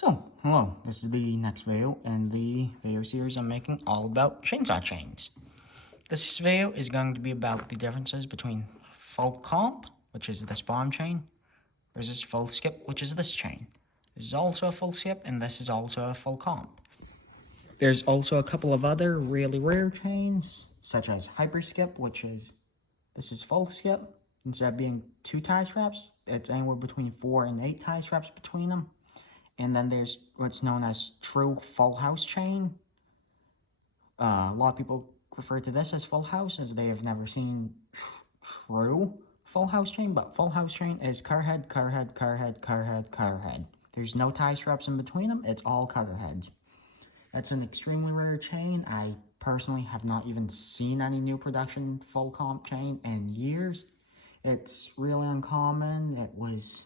Hello, this is the next video in the video series I'm making all about chainsaw chains. This video is going to be about the differences between full comp, which is this bomb chain, versus full skip, which is this chain. This is also a full skip, and this is also a full comp. There's also a couple of other really rare chains, such as hyper skip, this is full skip. Instead of being 2 tie straps, it's anywhere between 4 and 8 tie straps between them. And then there's what's known as true full house chain. A lot of people refer to this as full house as they have never seen true full house chain, but full house chain is cutter head, cutter head, cutter head, cutter head, cutter head. There's no tie straps in between them, it's all cutter heads. That's an extremely rare chain. I personally have not even seen any new production full comp chain in years. It's really uncommon. It was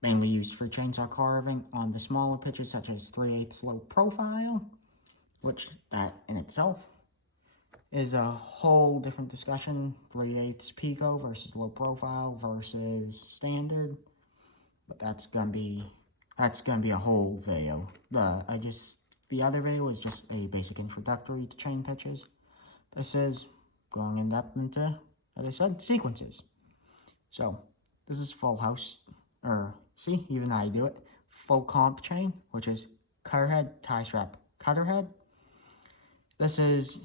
mainly used for chainsaw carving on the smaller pitches such as 3/8 low profile, which that in itself is a whole different discussion. 3/8 pico versus low profile versus standard, but that's gonna be a whole video. The other video is just a basic introductory to chain pitches. This is going in depth into, as I said, sequences. So this is full house, see, even I do it. Full comp chain, which is cutter head, tie strap, cutter head. This is,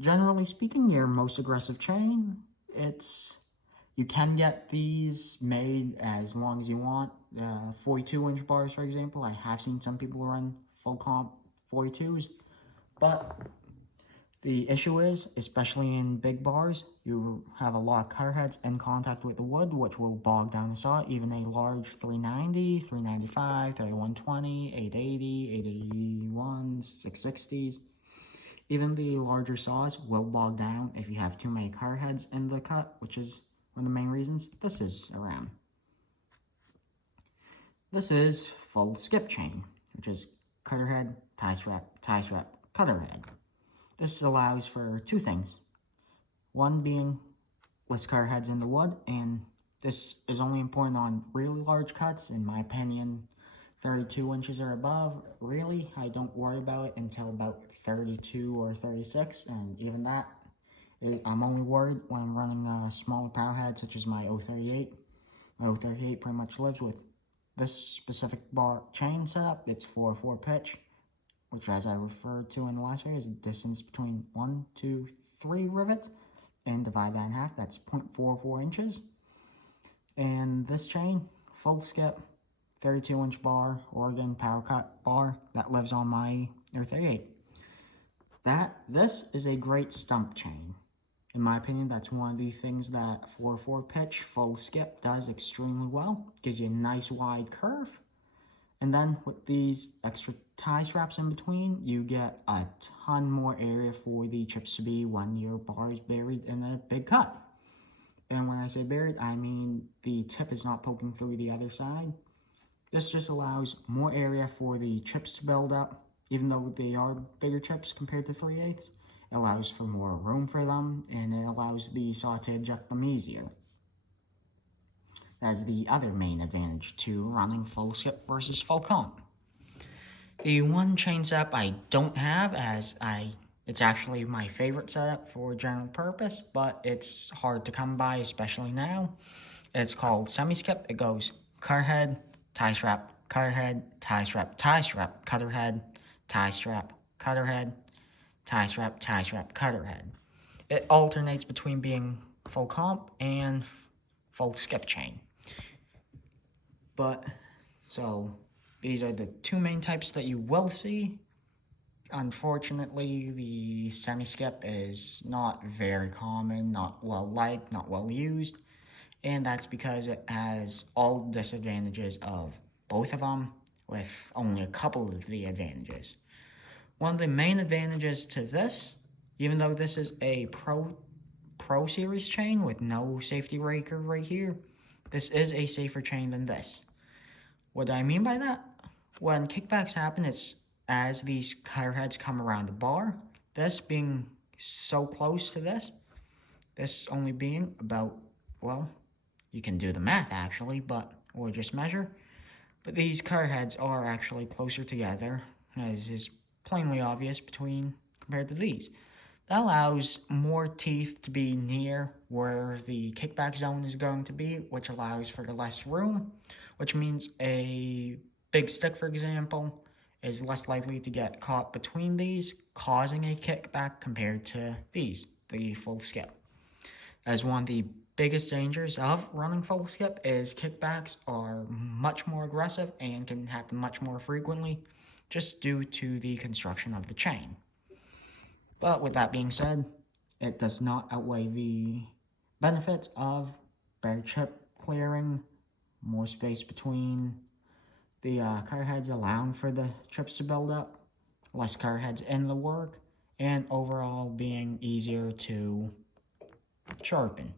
generally speaking, your most aggressive chain. You can get these made as long as you want. 42-inch bars, for example. I have seen some people run full comp 42s, but the issue is, especially in big bars, you have a lot of cutter heads in contact with the wood, which will bog down the saw. Even a large 390, 395, 3120, 880, 881s, 660s. Even the larger saws will bog down if you have too many cutter heads in the cut, which is one of the main reasons this is around. This is full skip chain, which is cutter head, tie strap, cutter head. This allows for 2 things. One being less cutter heads in the wood, and this is only important on really large cuts. In my opinion, 32 inches or above, really, I don't worry about it until about 32 or 36, and even that, I'm only worried when I'm running a smaller power head such as my 038. My 038 pretty much lives with this specific bar chain setup. It's 4/4 pitch, which, as I referred to in the last video, is the distance between 1, 2, 3 rivets, and divide that in half. That's 0.44 inches. And this chain, full skip, 32-inch bar, Oregon power cut bar that lives on my 038. This is a great stump chain. In my opinion, that's one of the things that 4/4 pitch full skip does extremely well. Gives you a nice wide curve. And then with these extra tie straps in between, you get a ton more area for the chips to be when your bar is buried in a big cut. And when I say buried, I mean the tip is not poking through the other side. This just allows more area for the chips to build up, even though they are bigger chips compared to 3/8. It allows for more room for them, and it allows the saw to eject them easier. That's the other main advantage to running full skip versus full comp. The one chain setup I don't have, it's actually my favorite setup for general purpose, but it's hard to come by, especially now. It's called semi-skip. It goes cutter head, tie strap, cutter head, tie strap, cutter head, tie strap, cutter head, tie strap, cutter head. It alternates between being full comp and full skip chain. So these are the 2 main types that you will see. Unfortunately, the semi-skip is not very common, not well liked, not well used, and that's because it has all the disadvantages of both of them with only a couple of the advantages. One of the main advantages to this, even though this is a Pro Series chain with no safety breaker right here, this is a safer chain than this. What do I mean by that? When kickbacks happen, it's as these cutter heads come around the bar, this being so close to this only being about, well, you can do the math actually, or just measure, But these car heads are actually closer together, as is plainly obvious compared to these. That allows more teeth to be near where the kickback zone is going to be, which allows for less room, which means a big stick, for example, is less likely to get caught between these, causing a kickback compared to these, the full skip. As one of the biggest dangers of running full skip is kickbacks are much more aggressive and can happen much more frequently just due to the construction of the chain. But with that being said, it does not outweigh the benefits of better chip clearing, more space between the car heads, allowing for the chips to build up, less car heads in the work, and overall being easier to sharpen.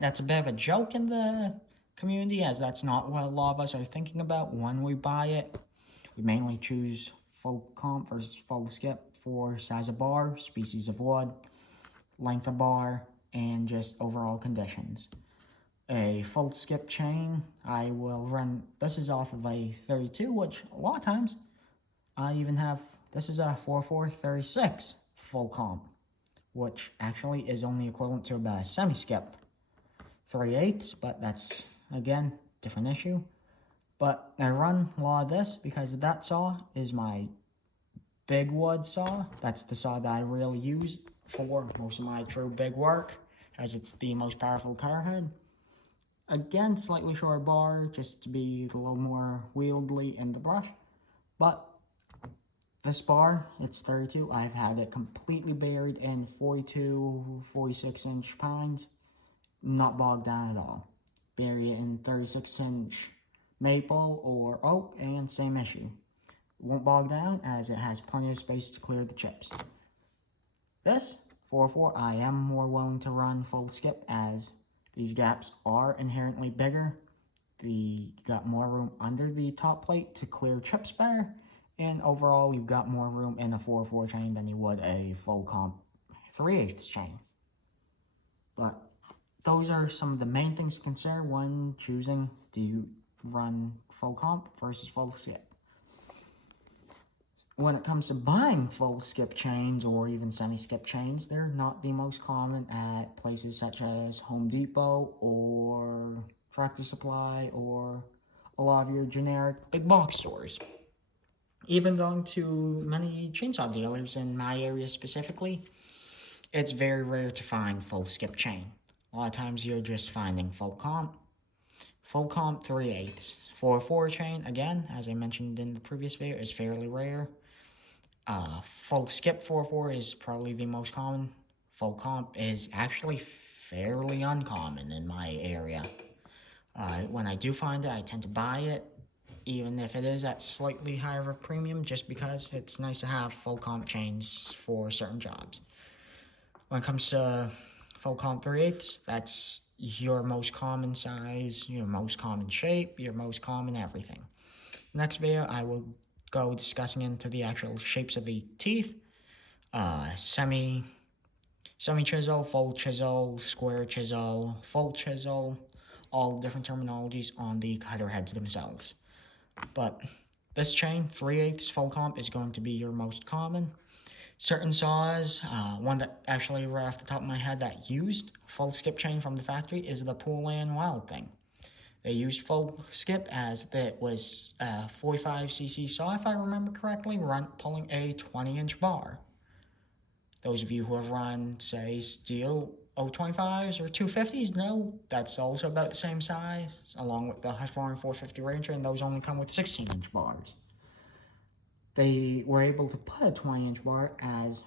That's a bit of a joke in the community, as that's not what a lot of us are thinking about when we buy it. We mainly choose full comp versus full skip for size of bar, species of wood, length of bar, and just overall conditions. A full skip chain, I will run, this is off of a 32, which a lot of times I even have, this is a 4436 full comp, which actually is only equivalent to about a semi-skip 3/8, but that's, again, different issue. But I run a lot of this because that saw is my big wood saw. That's the saw that I really use for most of my true big work, as it's the most powerful car head. Again, slightly shorter bar, just to be a little more wieldy in the brush. But this bar, it's 32. I've had it completely buried in 42, 46-inch pines. Not bogged down at all. Bury it in 36-inch maple or oak, and same issue. Won't bog down as it has plenty of space to clear the chips. This 404, I am more willing to run full skip as these gaps are inherently bigger. You got more room under the top plate to clear chips better, and overall you've got more room in a 404 chain than you would a full comp 3/8 chain. But those are some of the main things to consider when choosing, do you run full comp versus full skip. When it comes to buying full skip chains or even semi-skip chains, they're not the most common at places such as Home Depot or Tractor Supply or a lot of your generic big box stores. Even going to many chainsaw dealers in my area specifically, it's very rare to find full skip chain. A lot of times you're just finding full comp 3/8. 4/4 chain, again, as I mentioned in the previous video, is fairly rare. Full skip 4/4 is probably the most common. Full comp is actually fairly uncommon in my area. When I do find it, I tend to buy it, even if it is at slightly higher of a premium, just because it's nice to have full comp chains for certain jobs. When it comes to full comp 3/8, that's your most common size, your most common shape, your most common everything. Next video, I will go discussing into the actual shapes of the teeth, semi chisel, full chisel, square chisel, full chisel, all different terminologies on the cutter heads themselves. But this chain, 3/8 full comp, is going to be your most common. Certain saws, one that actually right off the top of my head that used full skip chain from the factory is the Poulan Wild thing. They used full skip as it was a 45cc saw, if I remember correctly, pulling a 20-inch bar. Those of you who have run, say, steel 025s or 250s know that's also about the same size, along with the Husqvarna 450 Ranger, and those only come with 16-inch bars. They were able to put a 20-inch bar as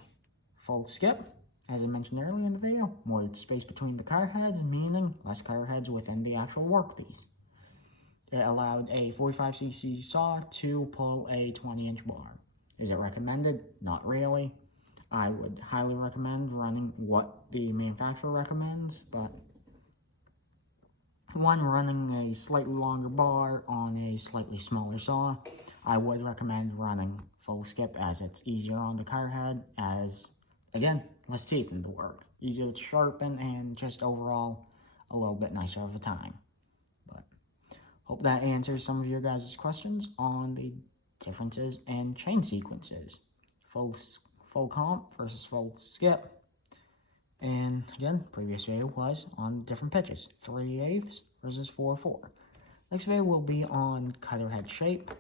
full skip, as I mentioned earlier in the video, more space between the car heads, meaning less car heads within the actual workpiece. It allowed a 45cc saw to pull a 20-inch bar. Is it recommended? Not really. I would highly recommend running what the manufacturer recommends, but when running a slightly longer bar on a slightly smaller saw, I would recommend running full skip as it's easier on the car head, as, again, less teeth in the work. Easier to sharpen and just overall a little bit nicer of a time. But Hope that answers some of your guys' questions on the differences in chain sequences. Full comp versus full skip. And again, previous video was on different pitches, 3/8 versus 4/4. Next video will be on cutter head shape,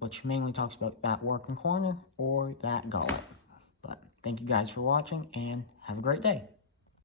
which mainly talks about that working corner or that gullet. But thank you guys for watching and have a great day.